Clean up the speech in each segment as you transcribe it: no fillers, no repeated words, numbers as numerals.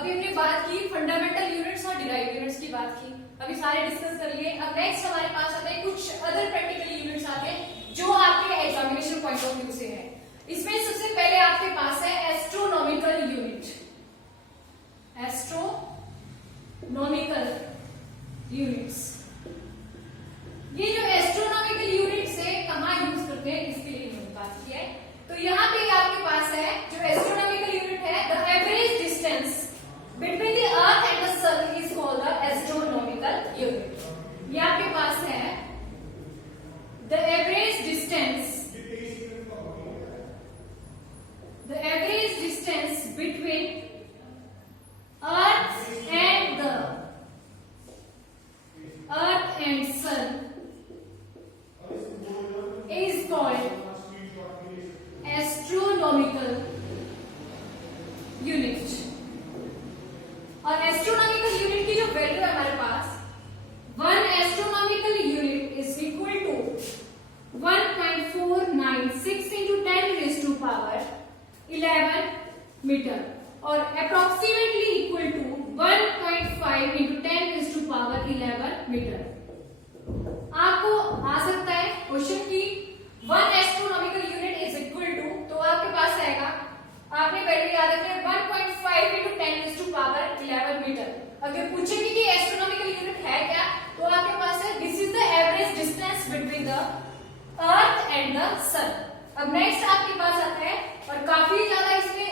अभी हमने बात की फंडामेंटल यूनिट्स और डिराइव यूनिट्स की बात की, अभी सारे डिस्कस कर लिए। अब नेक्स्ट हमारे पास आते हैं कुछ अदर प्रैक्टिकल यूनिट्स आते हैं जो आपके एग्जामिनेशन पॉइंट ऑफ व्यू से है। इसमें सबसे पहले आपके पास है एस्ट्रोनॉमिकल यूनिट। एस्ट्रोनॉमिकल यूनिट्स, ये जो एस्ट्रोनॉमिकल यूनिट्स है कहाँ यूज करते हैं इसके लिए हमने बात की है। तो यहाँ पे आपके पास है जो एस्ट्रोनॉमिकल यूनिट है, the average distance between the earth and the sun is called the astronomical unit. ये आपके पास है the average distance, the average distance between earth and the earth and sun is called astronomical unit। और astronomical unit की जो value है हमारे पास, 1 astronomical unit is equal to 1.496 into 10 raised to power 11 metre और approximately equal to 1.5 into 10 raised to power 11 metre. आपको आ सकता है क्वेश्चन की 1 astronomical unit is equal to, तो आपके पास आएगा, आपने वैल्यू याद रखना है 1.5 into 10 raised to power 11 metre. अगर पूछेंगे कि एस्ट्रोनॉमिकल यूनिट है क्या, तो आपके पास है this is the average distance between the earth and the sun. अब नेक्स्ट आपके पास आता है और काफी ज्यादा इसमें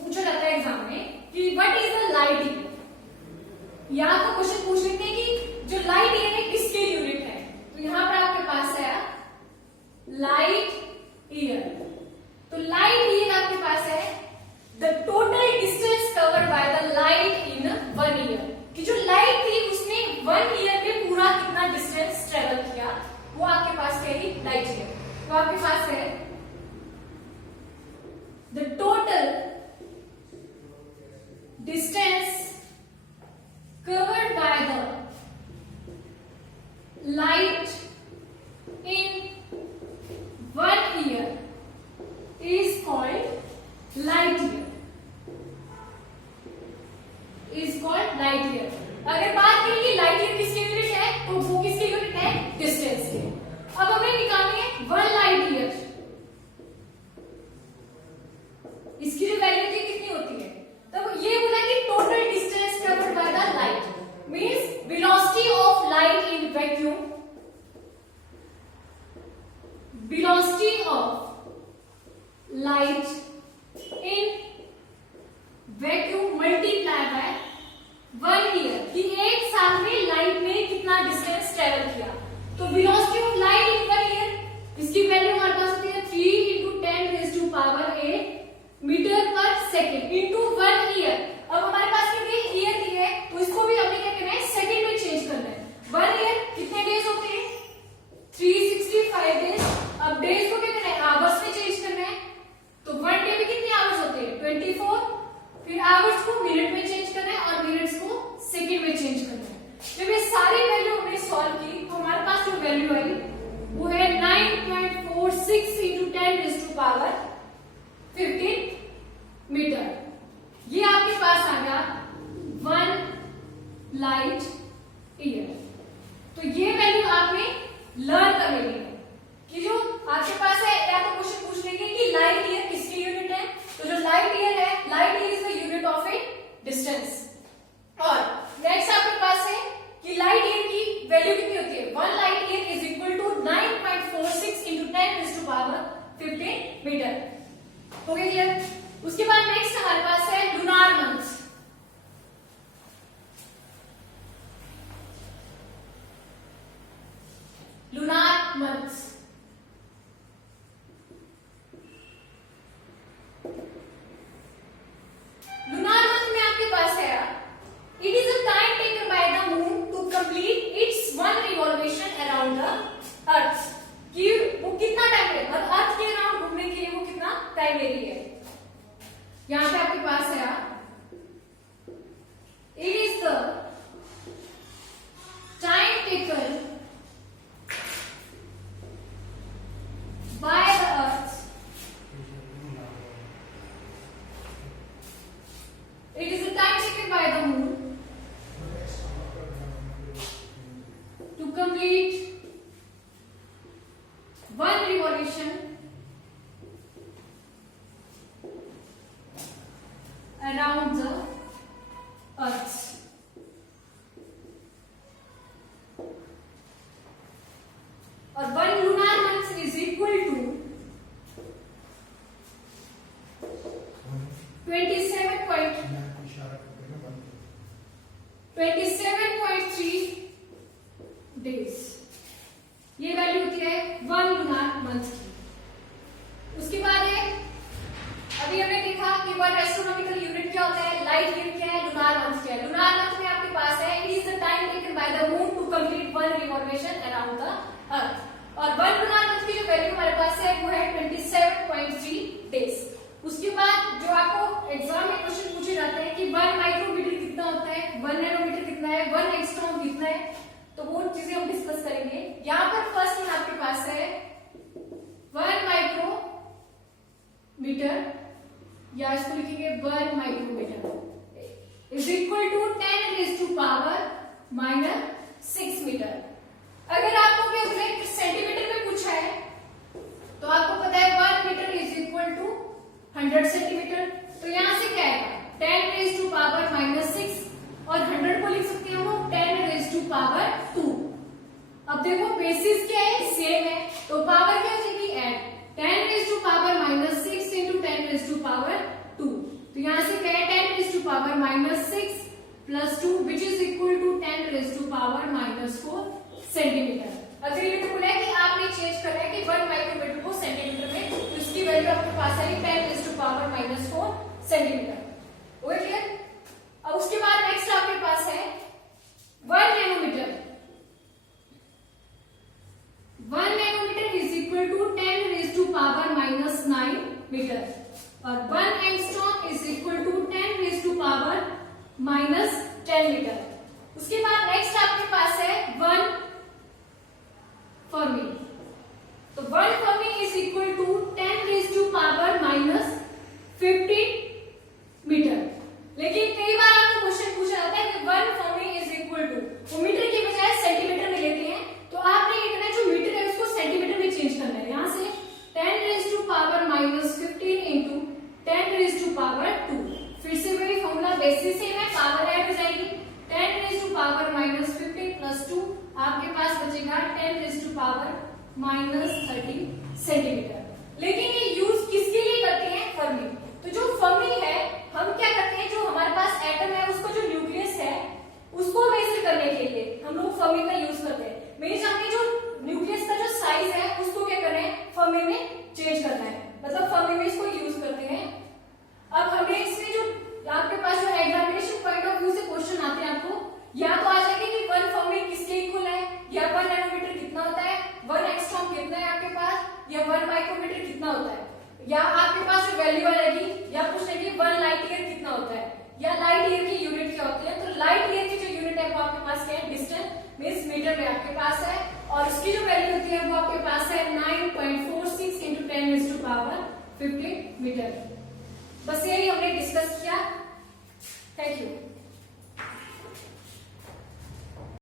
पूछा जाता है एग्जाम में कि what is the light year. यहाँ का क्वेश्चन पूछ लेते हैं कि जो लाइट ईयर है किसके यूनिट है, तो यहाँ पर आपके पास है लाइट ईयर। तो लाइट ईयर आपके पास है the total distance covered by the light in 1 year, कि जो लाइट थी उसने 1 ईयर में पूरा कितना डिस्टेंस ट्रेवल किया, वो आपके पास कहेगी लाइट ईयर। तो आपके पास है the total distance covered by the light in 1 year is called light year, is called light year। अगर बात करें कि लाइट ईयर किसकी यूनिट है, तो वो किसकी यूनिट है, डिस्टेंस की। अब हमें निकालनी है 1 लाइट ईयर, इसकी जो वैल्यू थी कितनी होती है, तो ये बोला कि total distance covered by the light means velocity of light in vacuum, velocity of light in vacuum multiply by 1 year, कि एक साल में लाइट ने कितना डिस्टेंस ट्रेवल किया। तो velocity of light in 1 year, इसकी वैल्यू हमारे पास होती है 3 into 10 raised to power 8 metre पर सेकेंड into 1 year। अब हमारे पास कितनी ईयर दी है, तो इसको भी हमने क्या करना है, सेकेंड में चेंज करना है। 1 ईयर कितने डेज होते हैं, 365 डेज। अब डेज को क्या करना है, आवर्स में चेंज करना है। तो 1 डे में कितने आवर्स होते हैं, 24। फिर आवर्स को मिनट में चेंज करना है और मिनट्स को सेकेंड में चेंज करना है। जब ये सारी वैल्यू हमने सॉल्व की, तो हमारे पास जो वैल्यू आई वो है 9.46 into 10 raised to power 15 metre. ये आपके पास आ गया 1 लाइट ईयर। तो ये वैल्यू आपने लर्न कर लेनी है कि जो आपके पास है, या तो क्वेश्चन पूछ लेंगे कि लाइट ईयर किसकी यूनिट है, तो जो लाइट ईयर है, light year is the unit of A distance. और नेक्स्ट आपके पास है कि लाइट ईयर की वैल्यू कितनी होती है, 1 light year is equal to 9.46 into 10 raised to power 15 metre. हो गया क्लियर। उसके बाद नेक्स्ट हमारे पास है lunar months. Lunar months, lunar month में आपके पास है it is a time taken by the moon to complete its 1 revolution around the earth, कि वो कितना टाइम ले, मतलब अर्थ के अराउंड घूमने के लिए वो कितना टाइम ले रही है। यहां पे आपके पास है it is the time taken by the earth, it is the time taken around the earth. और 1 lunar month is equal to 27.3 days. ये वैल्यू होती है 1 lunar month की. उसके बाद है, अभी हमने देखा कि 1 एस्ट्रोनॉमिकल यूनिट क्या होता है, लाइट ईयर क्या है, लुनार मंथ क्या है. लुनार मंथ में आपके पास है it is the time taken by the moon to complete 1 revolution around the earth. और 1 लुनार मंथ की जो वैल्यू हमारे पास है वो है 27.3 डेज. उसके बाद जो आपको एग्जाम में क्वेश्चन पूछे जाते हैं कि 1 माइक्रोमीटर कितना होता है, 1 नैनोमीटर कितना है, 1 एंगस्ट्रॉम कितना है, तो वो चीजें हम डिस्कस करेंगे. यहाँ पर फर्स्ट में आपके पास है 1 माइक्रोमीटर, या इसको लिखेंगे 1 micrometre is equal to 10⁻⁻6 metre. अगर आपको सेंटीमीटर में पूछा है तो आपको पता है 1 metre is equal to 100 centimetre. तो यहां से क्या आएगा 10⁻⁻6 और 100 को लिख सकते हैं हम 10⁻². अब देखो बेसिस क्या है, सेम है, तो पावर क्या हो जाएगी ऐड 10⁻⁻6 into 10⁻². तो यहां से क्या है 10⁻⁻6 plus 2 which is equal to 10⁻⁻4 centimetre. अगर ये बोला है कि आपने चेंज करना है कि 1 माइक्रोमीटर को सेंटीमीटर में, तो इसकी वैल्यू आपके पास है 10⁻⁻4 सेंटीमीटर. Okay clear. अब उसके बाद नेक्स्ट आपके पास है 1 nanometre. 1 nanometre is equal to 10⁻⁻9 metre और 1 angstrom is equal to 10⁻⁻10 metre. उसके बाद नेक्स्ट आपके पास है 1 फर्मी. तो 1 fermi is equal to 10⁻⁻15 metre. लेकिन कई बार आपको क्वेश्चन पूछा जाता है कि 1 फर्मी इज इक्वल टू, वो मीटर की बजाय सेंटीमीटर में लेते हैं, तो आपने ये करना है जो मीटर है उसको सेंटीमीटर में चेंज करना है. यहां से 10⁻⁻15 into 10⁻². फिर से वही फॉर्मूला बेसिस सेम है, पावर ऐड हो जाएगी 10⁻⁻15 plus 2 आपके पास बचेगा 10⁻⁻30 सेंटीमीटर. लेकिन ये यूज किसके लिए करते हैं, फर्मी. तो जो फर्मी है हम क्या करते हैं, जो हमारे पास एटम है उसको जो न्यूक्लियस है उसको मेजर करने के लिए हम लोग फर्मी का यूज करते हैं. मींस हमने जो न्यूक्लियस का जो साइज है उसको क्या करना है, फर्मी में चेंज करना है, मतलब फर्मी में इसको यूज करते हैं. अब हमें इसमें जो आपके पास जो एग्जामिनेशन पॉइंट ऑफ व्यू से क्वेश्चन आते हैं आपको या तो आ जाएंगे कि 1 फर्मी किसके इक्वल है, या 1 नैनोमीटर कितना होता है, 1 एंगस्ट्रॉम कितना है आपके पास, या 1 माइक्रोमीटर कितना होता है, या आपके पास जो वैल्यू आएगी या पूछ लेंगे 1 लाइट ईयर कितना होता है, या लाइट ईयर की यूनिट क्या होती है. तो लाइट ईयर की जो यूनिट है वो आपके पास क्या है, डिस्टेंस मींस मीटर में आपके पास है, और उसकी जो वैल्यू होती है वो आपके पास है 9.46 into 10⁻15 मीटर. बस यही हमने डिस्कस किया.